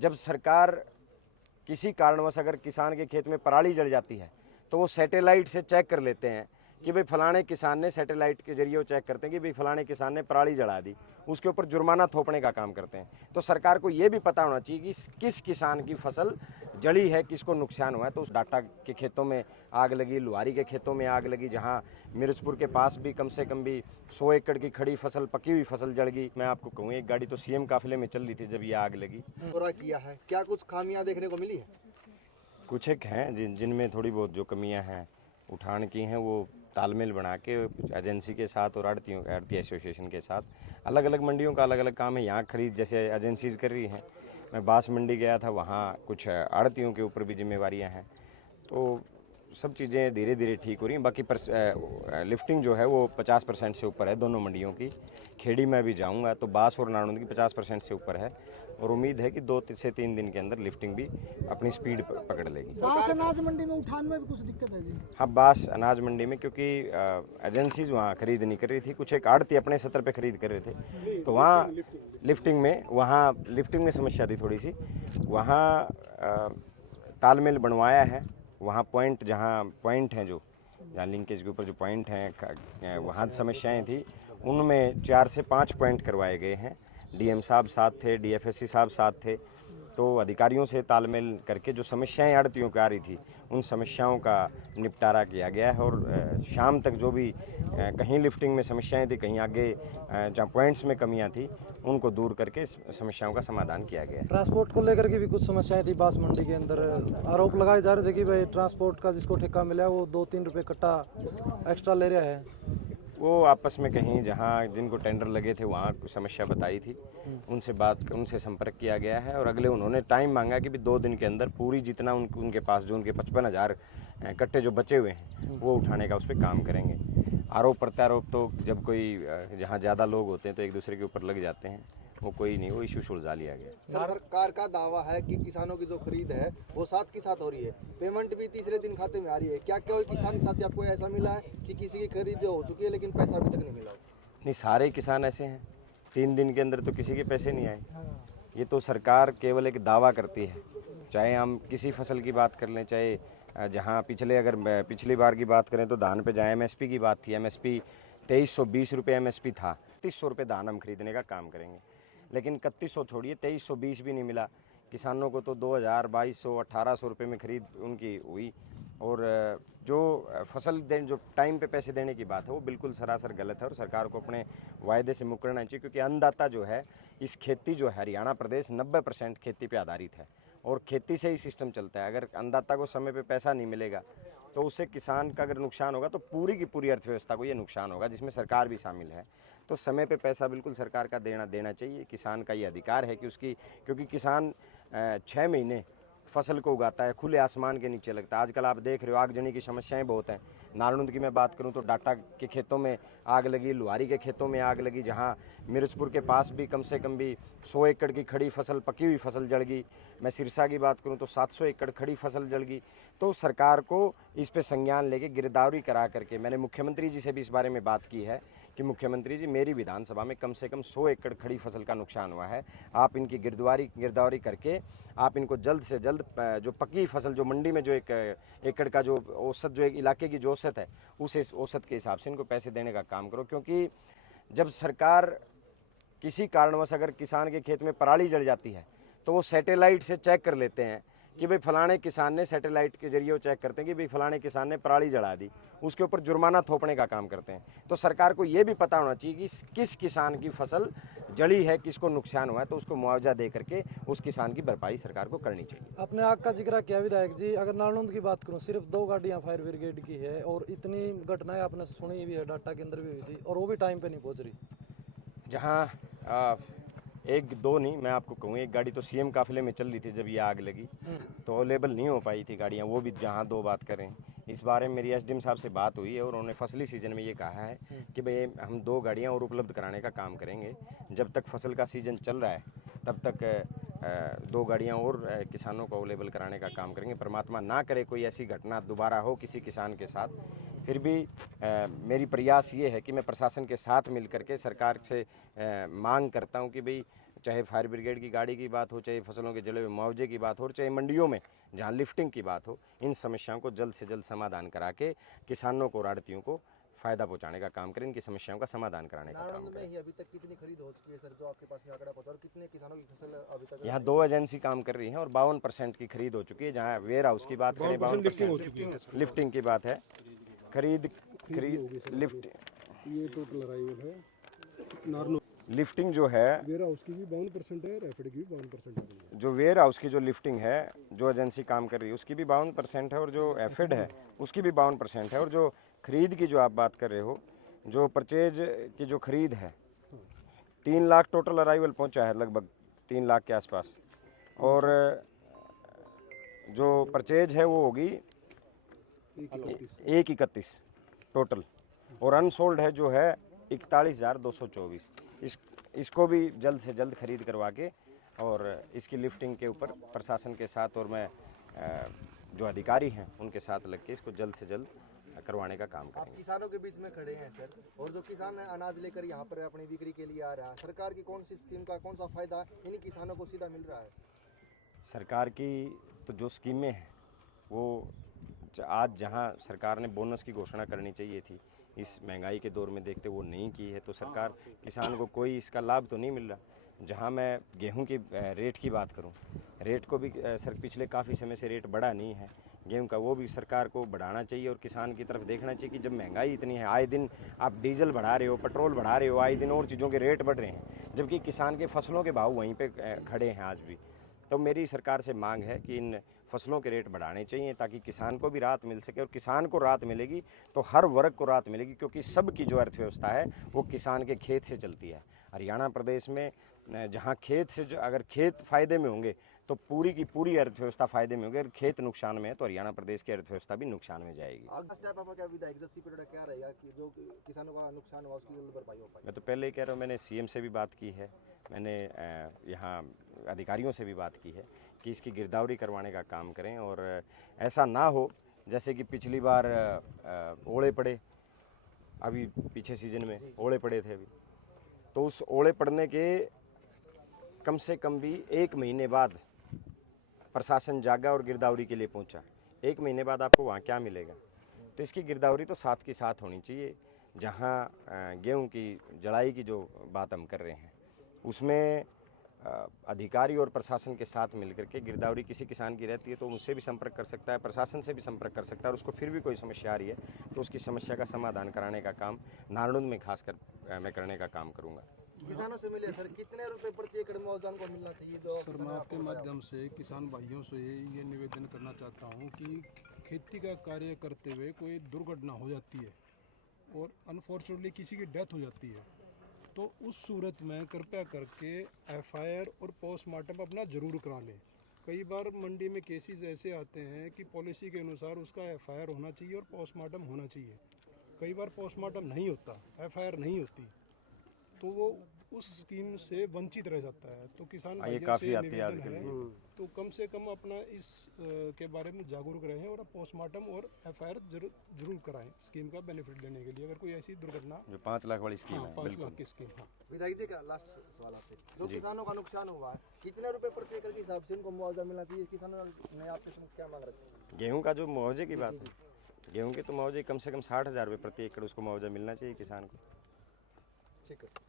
जब सरकार किसी कारणवश अगर किसान के खेत में पराली जल जाती है तो वो सैटेलाइट से चेक कर लेते हैं कि भाई फलाने किसान ने, सैटेलाइट के जरिए वो चेक करते हैं कि भाई फलाने किसान ने पराली जला दी, उसके ऊपर जुर्माना थोपने का काम करते हैं। तो सरकार को ये भी पता होना चाहिए कि किस किसान की फसल जली है, किसको नुकसान हुआ है। तो उस डाटा के खेतों में आग लगी, लुहारी के खेतों में आग लगी, जहाँ मिर्चपुर के पास भी कम से कम भी 100 एकड़ की खड़ी फसल, पकी हुई फसल जल गई। मैं आपको कहूँ, एक गाड़ी तो सीएम काफिले में चल रही थी जब ये आग लगी। पूरा किया है, क्या कुछ खामियां देखने को मिली है? कुछ एक हैं जिनमें थोड़ी बहुत जो कमियां हैं उठान की हैं, वो तालमेल बना के एजेंसी के साथ और आड़ती एसोसिएशन के साथ, अलग अलग मंडियों का अलग अलग काम है। यहाँ खरीद जैसे एजेंसीज कर रही हैं, मैं बांस मंडी गया था, वहाँ कुछ आड़तियों के ऊपर भी जिम्मेवारियाँ हैं। तो सब चीज़ें धीरे धीरे ठीक हो रही हैं। बाकी लिफ्टिंग जो है वो 50% से ऊपर है दोनों मंडियों की। खेड़ी में भी जाऊंगा तो बांस और नारनौंद की 50% से ऊपर है, और उम्मीद है कि 2 से 3 दिन के अंदर लिफ्टिंग भी अपनी स्पीड पकड़ लेगी। बांस अनाज मंडी में उठान में भी कुछ दिक्कत है जी? हाँ, बांस अनाज मंडी में क्योंकि एजेंसीज वहाँ खरीद नहीं कर रही थी, कुछ एक आड़ती अपने सतर पे खरीद कर रहे थे, तो वहाँ लिफ्टिंग में समस्या थी थोड़ी सी। वहाँ तालमेल बनवाया है, वहाँ जहाँ पॉइंट हैं, जहाँ लिंकेज के ऊपर जो पॉइंट हैं, वहाँ समस्याएं थी, उनमें 4 से 5 पॉइंट करवाए गए हैं। डीएम साहब साथ थे, डीएफएससी साहब साथ थे, तो अधिकारियों से तालमेल करके जो समस्याएं आड़तियों की आ रही थी उन समस्याओं का निपटारा किया गया है। और शाम तक जो भी कहीं लिफ्टिंग में समस्याएं थी, कहीं आगे जहाँ पॉइंट्स में कमियां थी, उनको दूर करके समस्याओं का समाधान किया गया है। ट्रांसपोर्ट को लेकर के भी कुछ समस्याएं थी बांस मंडी के अंदर। आरोप लगाए जा रहे थे कि भाई ट्रांसपोर्ट का जिसको ठेका मिला है वो 2-3 रुपये कट्टा एक्स्ट्रा ले रहा है। वो आपस में कहीं जहाँ जिनको टेंडर लगे थे वहाँ समस्या बताई थी, उनसे संपर्क किया गया है, और अगले उन्होंने टाइम मांगा कि भी 2 दिन के अंदर पूरी जितना उनके पास जो उनके 55,000 कट्टे जो बचे हुए हैं वो उठाने का उस पर काम करेंगे। आरोप प्रत्यारोप तो जब कोई जहाँ ज़्यादा लोग होते हैं तो एक दूसरे के ऊपर लग जाते हैं, वो कोई नहीं, वो इशू सुलझा लिया गया। सरकार का दावा है कि किसानों की जो खरीद है वो साथ के साथ हो रही है, पेमेंट भी तीसरे दिन खाते में आ रही है। क्या कोई किसान साथी आपको ऐसा मिला है कि किसी की खरीद हो चुकी है लेकिन पैसा अभी तक नहीं मिला? नहीं, सारे किसान ऐसे हैं, 3 दिन के अंदर तो किसी के पैसे नहीं आए। ये तो सरकार केवल एक दावा करती है, चाहे हम किसी फसल की बात कर लें, चाहे जहाँ पिछली बार की बात करें तो धान पे जहाँ एमएसपी की बात थी, एमएसपी 2320 रुपये एमएसपी था, 3100 रुपये धान हम खरीदने का काम करेंगे, लेकिन 3100 छोड़िए 2320 भी नहीं मिला किसानों को, तो 2000, 2200, 1800 रुपये में खरीद उनकी हुई। और जो जो टाइम पे पैसे देने की बात है वो बिल्कुल सरासर गलत है, और सरकार को अपने वायदे से मुकरना चाहिए, क्योंकि अन्नदाता जो है, इस खेती जो है, हरियाणा प्रदेश 90% खेती पे आधारित है और खेती से ही सिस्टम चलता है। अगर अन्नदाता को समय पे पैसा नहीं मिलेगा तो उससे किसान का अगर नुकसान होगा तो पूरी की पूरी अर्थव्यवस्था को ये नुकसान होगा, जिसमें सरकार भी शामिल है। तो समय पे पैसा बिल्कुल सरकार का देना चाहिए। किसान का ये अधिकार है कि क्योंकि किसान 6 महीने फसल को उगाता है, खुले आसमान के नीचे लगता है। आजकल आप देख रहे हो आगजनी की समस्याएं बहुत हैं। नारनौंद की मैं बात करूं तो डाटा के खेतों में आग लगी, लुहारी के खेतों में आग लगी, जहां मिर्चपुर के पास भी कम से कम भी 100 एकड़ की खड़ी फसल, पकी हुई फसल जल गई। मैं सिरसा की बात करूं तो 700 एकड़ खड़ी फसल जल गई। तो सरकार को इस पे संज्ञान लेके गिरदावरी करा करके, मैंने मुख्यमंत्री जी से भी इस बारे में बात की है कि मुख्यमंत्री जी, मेरी विधानसभा में कम से कम 100 एकड़ खड़ी फसल का नुकसान हुआ है, आप इनकी गिरदावरी करके आप इनको जल्द से जल्द जो पकी फसल, जो मंडी में जो 1 एकड़ का जो औसत, जो एक इलाके की जो औसत है, उस औसत के हिसाब से इनको पैसे देने का काम करो। क्योंकि जब सरकार किसी कारणवश अगर किसान के खेत में पराली जल जाती है तो वो सैटेलाइट से चेक कर लेते हैं कि भाई फलाने किसान ने, सैटेलाइट के जरिए वो चेक करते हैं कि भाई फलाने किसान ने पराली जला दी, उसके ऊपर जुर्माना थोपने का काम करते हैं। तो सरकार को ये भी पता होना चाहिए कि किस किसान की फसल जली है, किसको नुकसान हुआ है, तो उसको मुआवजा दे करके उस किसान की भरपाई सरकार को करनी चाहिए। आपने आग का जिक्र किया विधायक जी, अगर नारनौंद की बात करूं, सिर्फ 2 गाड़ियां फायर ब्रिगेड की है और इतनी घटनाएं आपने सुनी भी है, डाटा के अंदर भी हुई थी, और वो भी टाइम पे नहीं पहुंच रही। जहाँ 1-2 नहीं, मैं आपको कहूँ, एक गाड़ी तो सीएम काफिले में चल रही थी जब ये आग लगी, तो अवेलेबल नहीं हो पाई थी गाड़ियाँ, वो भी जहाँ 2 बात करें। इस बारे में मेरी एसडीएम साहब से बात हुई है और उन्होंने फसली सीजन में ये कहा है कि भाई हम 2 गाड़ियाँ और उपलब्ध कराने का काम करेंगे। जब तक फसल का सीजन चल रहा है तब तक 2 गाड़ियाँ और किसानों को अवेलेबल कराने का काम करेंगे। परमात्मा ना करे कोई ऐसी घटना दोबारा हो किसी किसान के साथ। फिर भी मेरी प्रयास ये है कि मैं प्रशासन के साथ मिल करके सरकार से मांग करता हूँ कि भाई चाहे फायर ब्रिगेड की गाड़ी की बात हो, चाहे फसलों के जले हुए मुआवजे की बात हो, और चाहे मंडियों में जहाँ लिफ्टिंग की बात हो, इन समस्याओं को जल्द से जल्द समाधान करा के किसानों को, आढ़तियों को फ़ायदा पहुंचाने का काम करें, इनकी समस्याओं का समाधान कराने का काम नारायण में करें। ही अभी तक कितनी खरीद हो चुकी है सर, जो आपके पास में आंकड़ा पहुंचा, और कितने किसानों की फसल अभी तक यहाँ 2 एजेंसी काम कर रही हैं और 52% की खरीद हो चुकी है। जहाँ वेयर हाउस की बात करें 52% लिफ्टिंग की बात है, खरीद लिफ्ट ये टोटल अराइवल है। नारनो लिफ्टिंग जो है, वेरा उसकी भी 52% है, रैपिड की भी 52% है। जो वेयर हाउस की जो लिफ्टिंग है, जो एजेंसी काम कर रही है उसकी भी 52% है, और जो एफिड है उसकी भी 52% है, और जो खरीद की जो आप बात कर रहे हो, जो परचेज की जो खरीद है, 3 लाख टोटल अराइवल पहुंचा है, लगभग 3 लाख के आसपास, और जो परचेज है वो होगी 131 टोटल, और अनसोल्ड है जो है 41,224। इसको भी जल्द से जल्द खरीद करवा के और इसकी लिफ्टिंग के ऊपर प्रशासन के साथ और मैं जो अधिकारी हैं उनके साथ लग के इसको जल्द से जल्द करवाने का काम आप करेंगे। किसानों के बीच में खड़े हैं सर, और जो किसान अनाज लेकर यहाँ पर अपनी बिक्री के लिए आ रहा है, सरकार की कौन सी स्कीम का कौन सा फायदा इन किसानों को सीधा मिल रहा है? सरकार की तो जो स्कीमें हैं वो आज जहां सरकार ने बोनस की घोषणा करनी चाहिए थी, इस महंगाई के दौर में देखते वो नहीं की है, तो सरकार किसान को कोई इसका लाभ तो नहीं मिल रहा। जहां मैं गेहूं की रेट की बात करूं, रेट को भी सर पिछले काफ़ी समय से रेट बढ़ा नहीं है गेहूं का, वो भी सरकार को बढ़ाना चाहिए और किसान की तरफ देखना चाहिए कि जब महंगाई इतनी है, आए दिन आप डीजल बढ़ा रहे हो, पेट्रोल बढ़ा रहे हो, आए दिन और चीज़ों के रेट बढ़ रहे हैं, जबकि किसान के फसलों के भाव वहीं पे खड़े हैं आज भी। तो मेरी सरकार से मांग है कि इन फसलों के रेट बढ़ाने चाहिए ताकि किसान को भी राहत मिल सके, और किसान को राहत मिलेगी तो हर वर्ग को राहत मिलेगी, क्योंकि सबकी जो अर्थव्यवस्था है वो किसान के खेत से चलती है। हरियाणा प्रदेश में जहाँ खेत से अगर खेत फ़ायदे में होंगे तो पूरी की पूरी अर्थव्यवस्था फ़ायदे में होगी, अगर खेत नुकसान में है तो हरियाणा प्रदेश की अर्थव्यवस्था भी नुकसान में जाएगी। अगला स्टेप आपका क्या विधायक एग्जिस्ट पीरियड क्या रहेगा कि जो किसानों का नुकसान हुआ उसकी जल्द भरपाई हो पाए? मैं तो पहले ही कह रहा हूँ, मैंने सीएम से भी बात की है, मैंने यहाँ अधिकारियों से भी बात की है कि इसकी गिरदावरी करवाने का काम करें, और ऐसा ना हो जैसे कि पिछली बार ओले पड़े, अभी पीछे सीजन में ओले पड़े थे अभी, तो उस ओले पड़ने के कम से कम भी 1 महीने बाद प्रशासन जागा और गिरदावरी के लिए पहुंचा। 1 महीने बाद आपको वहाँ क्या मिलेगा? तो इसकी गिरदावरी तो साथ की साथ होनी चाहिए। जहाँ गेहूं की जड़ाई की जो बात हम कर रहे हैं उसमें अधिकारी और प्रशासन के साथ मिलकर के गिरदावरी किसी किसान की रहती है तो उनसे भी संपर्क कर सकता है, प्रशासन से भी संपर्क कर सकता है, और उसको फिर भी कोई समस्या आ रही है तो उसकी समस्या का समाधान कराने का काम नारनौंद में खासकर मैं करने का काम करूँगा। किसानों से मिले सर, कितने रुपए प्रति एकड़ मुआवजा उनको मिलना चाहिए? जो सर मैं आपके माध्यम से किसान भाइयों से ये निवेदन करना चाहता हूँ कि खेती का कार्य करते हुए कोई दुर्घटना हो जाती है और अनफॉर्चुनेटली किसी की डेथ हो जाती है, तो उस सूरत में कृपया करके एफआईआर और पोस्टमार्टम अपना ज़रूर करा लें। कई बार मंडी में केसेस ऐसे आते हैं कि पॉलिसी के अनुसार उसका एफआईआर होना चाहिए और पोस्टमार्टम होना चाहिए, कई बार पोस्टमार्टम नहीं होता, एफआईआर नहीं होती, तो वो उस स्कीम से वंचित रह जाता है। तो किसान ये भाइयों काफ़ी से आती है निवेदन आजकल। है तो कम से कम अपना इस के बारे में जागरूक रहें और पोस्टमार्टम और एफआईआर जरूर कराएं स्कीम का बेनिफिट लेने के लिए, अगर कोई ऐसी दुर्घटना। जो 5 लाख वाली स्कीम है, 5 बिल्कुल। लाख की स्कीम। हाँ विधायक जी का लास्ट सवाल आपसे, जो किसानों का नुकसान हुआ है कितने रुपए प्रति एकड़ के हिसाब से उनको मुआवजा मिलना चाहिए? किसानों ने आपके समक्ष क्या मांग रखी है? गेहूं का जो मुआवजे की बात है, गेहूं के तो मुआवजे कम से कम 60,000 रुपये प्रति एकड़ उसको मुआवजा मिलना चाहिए किसान को। ठीक है।